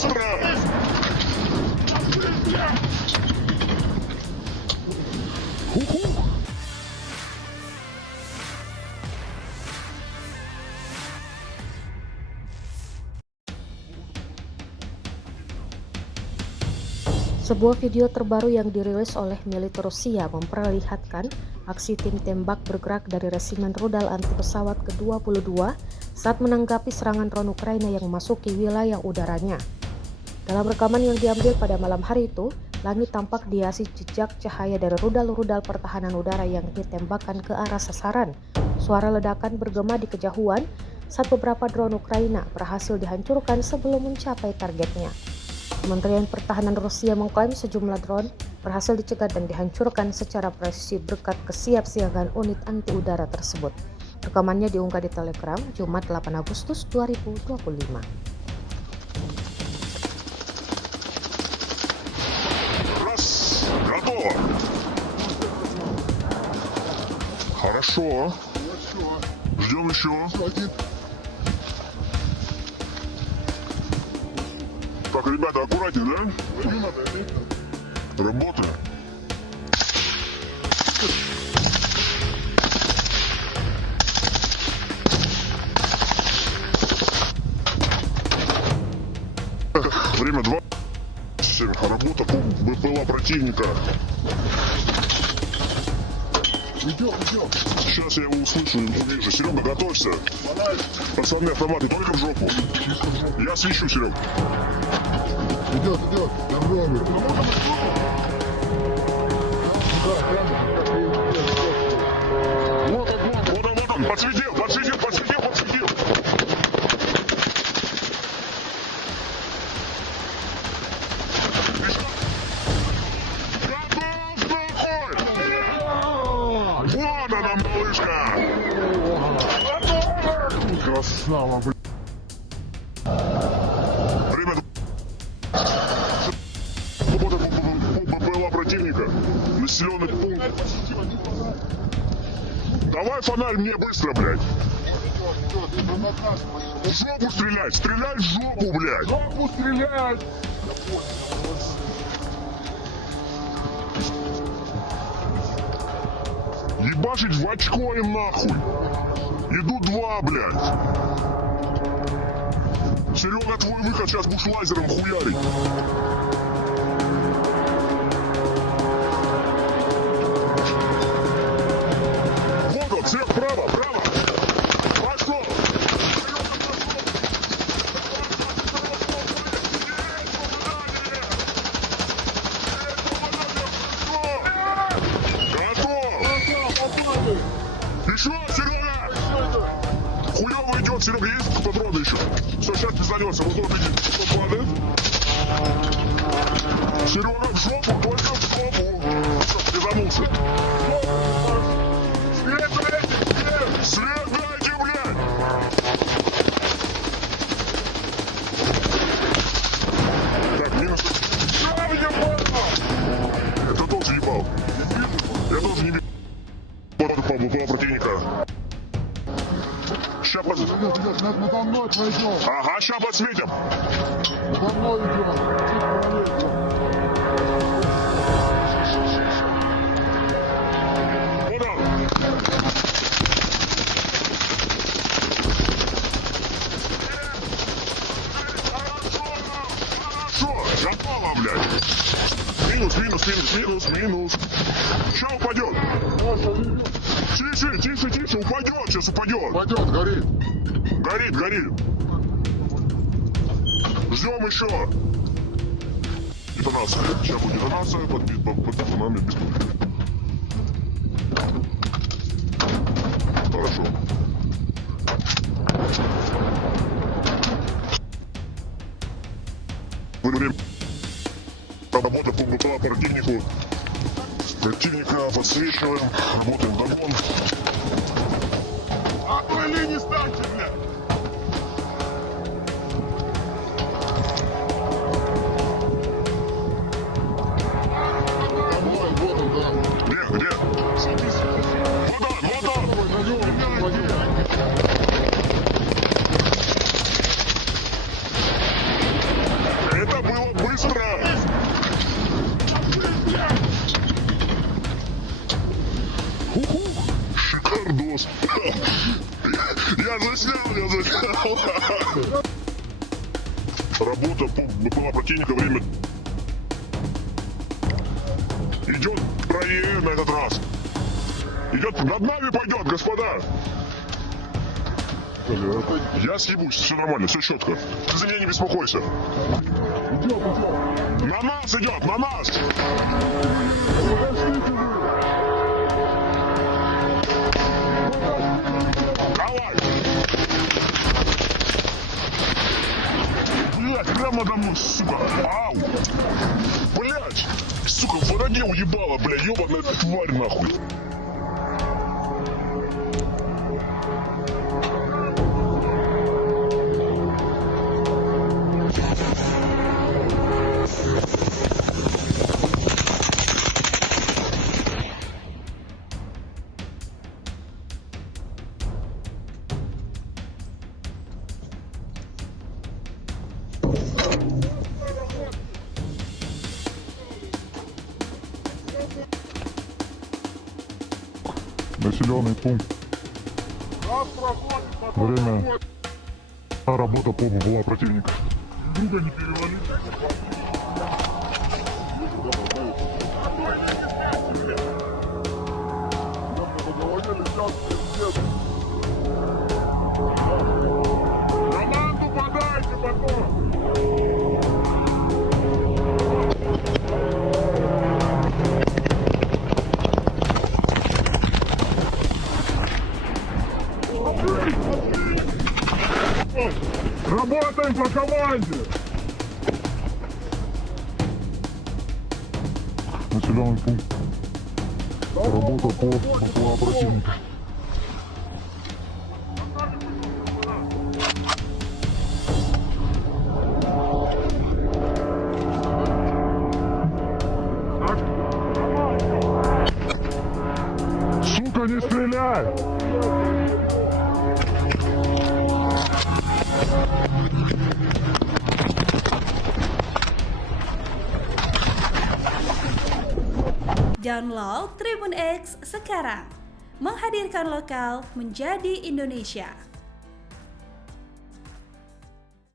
Быстро! Ху-ху! Sebuah video terbaru yang dirilis oleh militer Rusia memperlihatkan aksi tim tembak bergerak dari resimen rudal anti pesawat ke-22 saat menanggapi serangan drone Ukraina yang memasuki wilayah udaranya. Dalam rekaman yang diambil pada malam hari itu, langit tampak dihiasi jejak cahaya dari rudal-rudal pertahanan udara yang ditembakkan ke arah sasaran. Suara ledakan bergema di kejauhan saat beberapa drone Ukraina berhasil dihancurkan sebelum mencapai targetnya. Kementerian Pertahanan Rusia mengklaim sejumlah drone berhasil dicegat dan dihancurkan secara presisi berkat kesiapsiagaan unit anti udara tersebut. Rekamannya diunggah di Telegram Jumat 8 Agustus 2025. Раз, готово. Хорошо. Ждем еще. Так, ребята, аккуратнее, да? Работаем. Время 2. Работа по БПЛА противника. Идем. Сейчас я его услышу, увижу. Серега, готовься. Пацаны, автоматы только в жопу. Я свищу, Серега. Идет, добро. Вот он. Подсветил. Вон она, малышка! Красава, блин. Время работа по БПЛА противника. Населенный пункт. Давай фонарь мне быстро, блядь. В жопу стрелять! Стреляй в жопу, блядь! Жопу стрелять! Ебашить в очко им нахуй! Идут два, блядь! Серега, твой выход, сейчас будешь лазером хуярить! Вот он, Серег, право! Пошел! Еще, Серега! Хуёво идет, Серега, есть патроны еще? Все, сейчас пизданется, вот он видит, что падает. Серега, в жопу, только в жопу. Все, пизданулся. Свет дайте, блядь! Так, минус. Это тоже ебал. Я тоже не видел. По противника. Ща Идет, надо мной пойдем. Ага, ща подсветим. За мной идем. Вот он. Хорошо, готово, блядь. Минус. Ща упадет. Тише, упадет, сейчас упадет. Пойдет, горит. Горит. Ждем еще. Детонация. Сейчас будет детонация, под нами без проблем. Хорошо. Время. Работа по БПЛА противнику. Противника подсвечиваем. Работаем догон. Отвали, не ставьте, блядь. Домой, вот он, да. Где? Вот он. Я заснял. Работа была противника, время. Идет правее на этот раз. Идет, над нами пойдет, господа. Я съебусь, все нормально, все четко. Ты за меня не беспокойся. На нас идет, на нас! Давай! Блять, прямо надо мной, сука! Ау! Блять! Сука, в бороде уебала, блядь, ебаная тварь нахуй! Населенный пункт. Время. Работа по была противника. Друга не перевалить. Команду подайте потом. Работаем по команде! Населенный пункт. Работа по противника. Сука, не стреляй! Download Tribun X sekarang, menghadirkan lokal menjadi Indonesia.